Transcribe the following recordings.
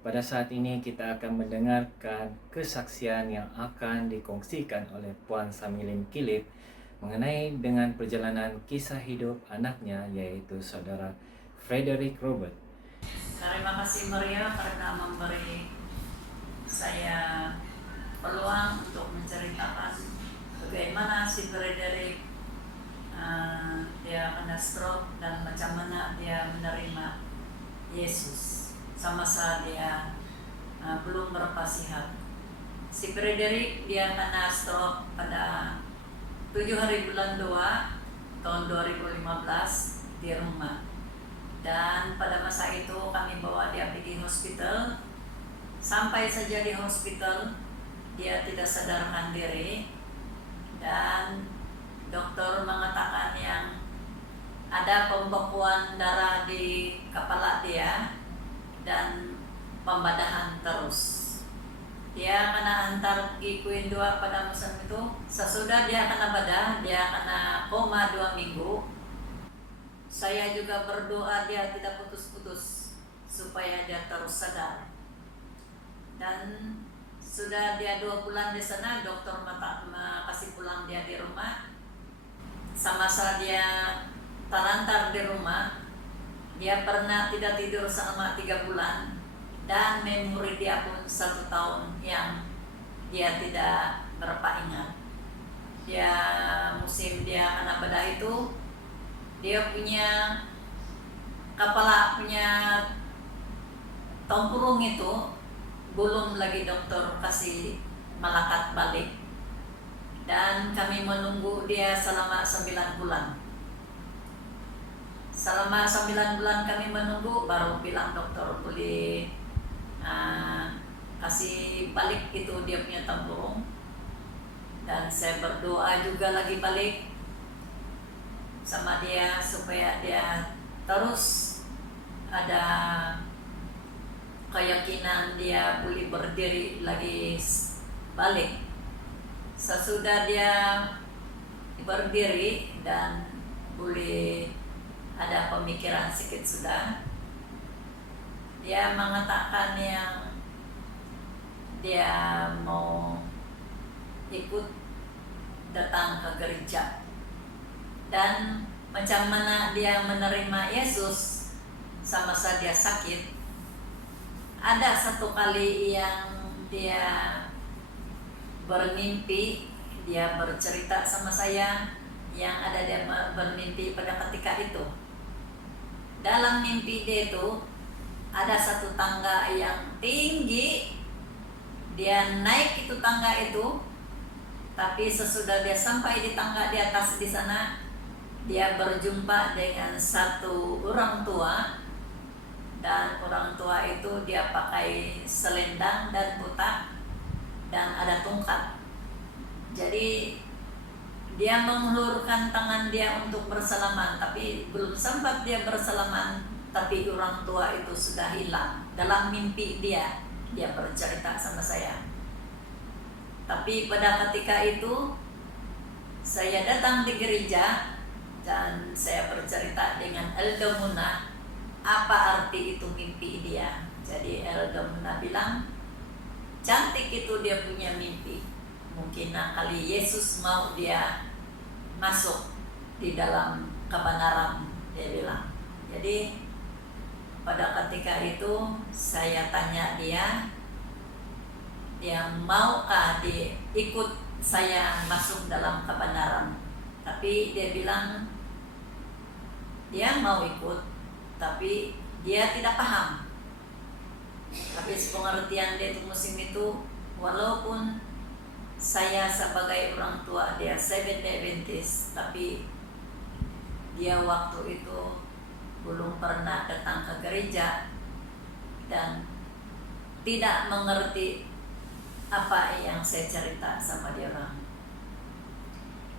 Pada saat ini kita akan mendengarkan kesaksian yang akan dikongsikan oleh Puan Samilin Kilip mengenai dengan perjalanan kisah hidup anaknya, yaitu saudara Frederick Robert. Terima kasih Maria karena memberi saya peluang untuk menceritakan bagaimana si Frederick dia kena stroke dan macam mana dia menerima Yesus sama-sama dia belum berpasihat. Si Frederick dia kena stroke pada 7 hari bulan 2 tahun 2015 di rumah. Dan pada masa itu kami bawa dia pergi hospital. Sampai saja di hospital dia tidak sadarkan diri, dan dokter mengatakan yang ada pembekuan darah di kepala dia dan pembadahan terus. Dia kena antar pergi Kuin 2 pada musim itu. Sesudah dia kena badah, dia kena koma 2 minggu. Saya juga berdoa dia tidak putus-putus supaya dia terus sadar. Dan sudah dia 2 bulan di sana, dokter kasih pulang dia di rumah. Sama-sama dia terlantar di rumah. Dia pernah tidak tidur selama 3 bulan. Dan memori dia pun 1 tahun yang dia tidak ingat. Dia musim dia kena bedah itu, dia punya kepala punya tempurung itu belum lagi dokter kasih malakat balik, dan kami menunggu dia selama 9 bulan. Selama 9 bulan kami menunggu, baru bilang dokter boleh kasih balik itu dia punya tempurung. Dan saya berdoa juga lagi balik sama dia supaya dia terus ada keyakinan dia boleh berdiri lagi balik. Sesudah dia berdiri dan boleh ada pemikiran sedikit sudah, dia mengatakan yang dia mau ikut datang ke gereja. Dan macam mana dia menerima Yesus sama-sama dia sakit. Ada 1 kali yang dia bermimpi, dia bercerita sama saya yang ada dia bermimpi pada ketika itu. Dalam mimpi dia itu ada 1 tangga yang tinggi. Dia naik itu tangga itu, tapi sesudah dia sampai di tangga di atas di sana, dia berjumpa dengan 1 orang tua. Dan orang tua itu dia pakai selendang dan botak dan ada tongkat. Jadi dia mengulurkan tangan dia untuk bersalaman, tapi belum sempat dia bersalaman, tapi orang tua itu sudah hilang. Dalam mimpi dia bercerita sama saya. Tapi pada ketika itu saya datang di gereja dan saya bercerita dengan Elda Muna apa arti itu mimpi dia. Jadi Elda Muna bilang, cantik itu dia punya mimpi. Mungkin kali Yesus mau dia masuk di dalam kebenaran, dia bilang. Jadi pada ketika itu saya tanya dia maukah dia ikut saya masuk dalam kebenaran. Tapi dia bilang dia mau ikut, tapi dia tidak paham. Tapi pengertian dia itu musim itu, walaupun saya sebagai orang tua dia Seventh-day Adventist, tapi dia waktu itu belum pernah datang ke gereja dan tidak mengerti apa yang saya cerita sama dia orang.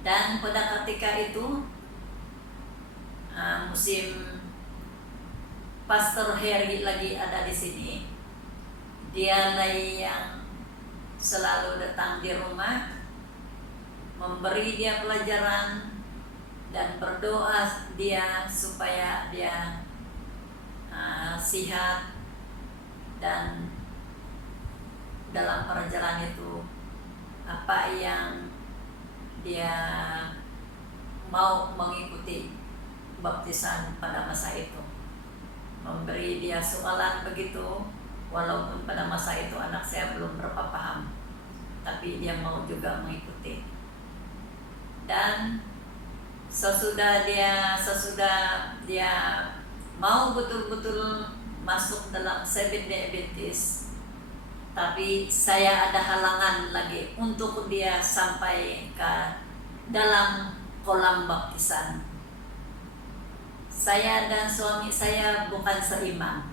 Dan pada ketika itu musim Pastor Harry lagi ada di sini. Dia lagi yang selalu datang di rumah, memberi dia pelajaran dan berdoa dia supaya dia sehat dan dalam perjalanan itu apa yang dia mau mengikuti baptisan pada masa itu. Memberi dia soalan begitu, walaupun pada masa itu anak saya belum berapa paham, tapi dia mau juga mengikuti. Dan sesudah dia mau betul-betul masuk dalam Seventh-day Adventist, tapi saya ada halangan lagi untuk dia sampai ke dalam kolam baptisan. Saya dan suami saya bukan seiman,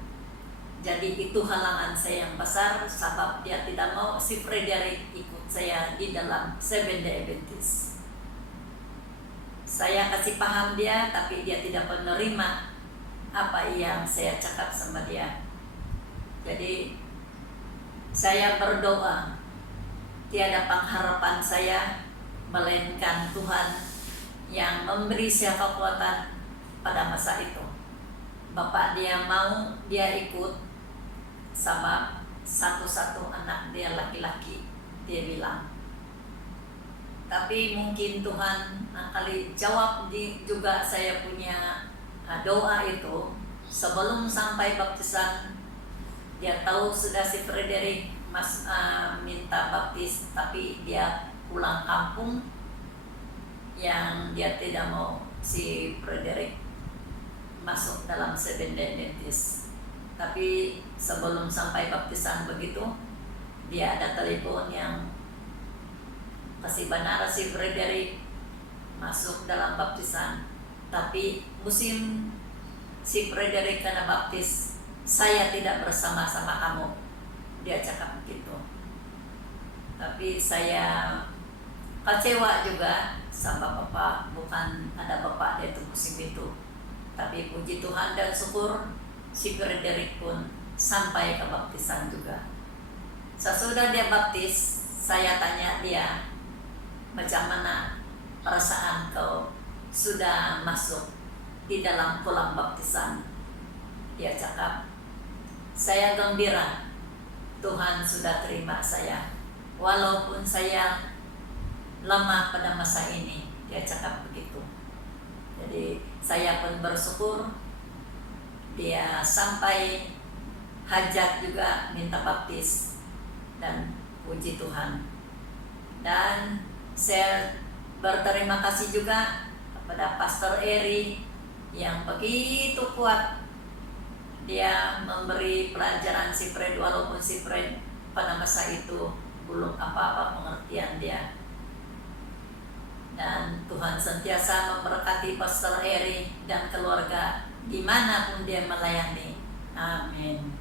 jadi itu halangan saya yang besar, sebab dia tidak mau si Frederick ikut saya di dalam Seventh-day Adventist. Saya kasih paham dia, tapi dia tidak menerima apa yang saya cakap sama dia. Jadi saya berdoa, tiada pengharapan saya melainkan Tuhan yang memberi saya kekuatan pada masa itu. Bapak dia mau dia ikut, sama satu-satu anak dia laki-laki, dia bilang. Tapi mungkin Tuhan kali jawab juga saya punya doa itu. Sebelum sampai baptisan, dia tahu sudah si Frederick minta baptis, tapi dia pulang kampung, yang dia tidak mau si Frederick masuk dalam Seventh-day Adventist. Tapi sebelum sampai baptisan begitu, dia ada telepon yang kasih benar si Frederick masuk dalam baptisan. Tapi musim si Frederick kena baptis, saya tidak bersama-sama kamu, dia cakap begitu. Tapi saya kecewa juga sama bapak, bukan ada bapak dia itu musim itu. Tapi puji Tuhan dan syukur, si Frederick pun sampai ke baptisan juga. Sesudah dia baptis, saya tanya dia, macam mana perasaan kau sudah masuk di dalam kolam baptisan? Dia cakap, saya gembira, Tuhan sudah terima saya, walaupun saya lemah pada masa ini. Dia cakap begitu. Jadi saya pun bersyukur, dia sampai hajat juga minta baptis, dan puji Tuhan. Dan saya berterima kasih juga kepada Pastor Eri yang begitu kuat, dia memberi pelajaran si Fred, walaupun si Fred pada masa itu belum apa-apa pengertian dia. Dan Tuhan sentiasa memberkati Pastor Eri dan keluarga dimanapun dia melayani. Amin.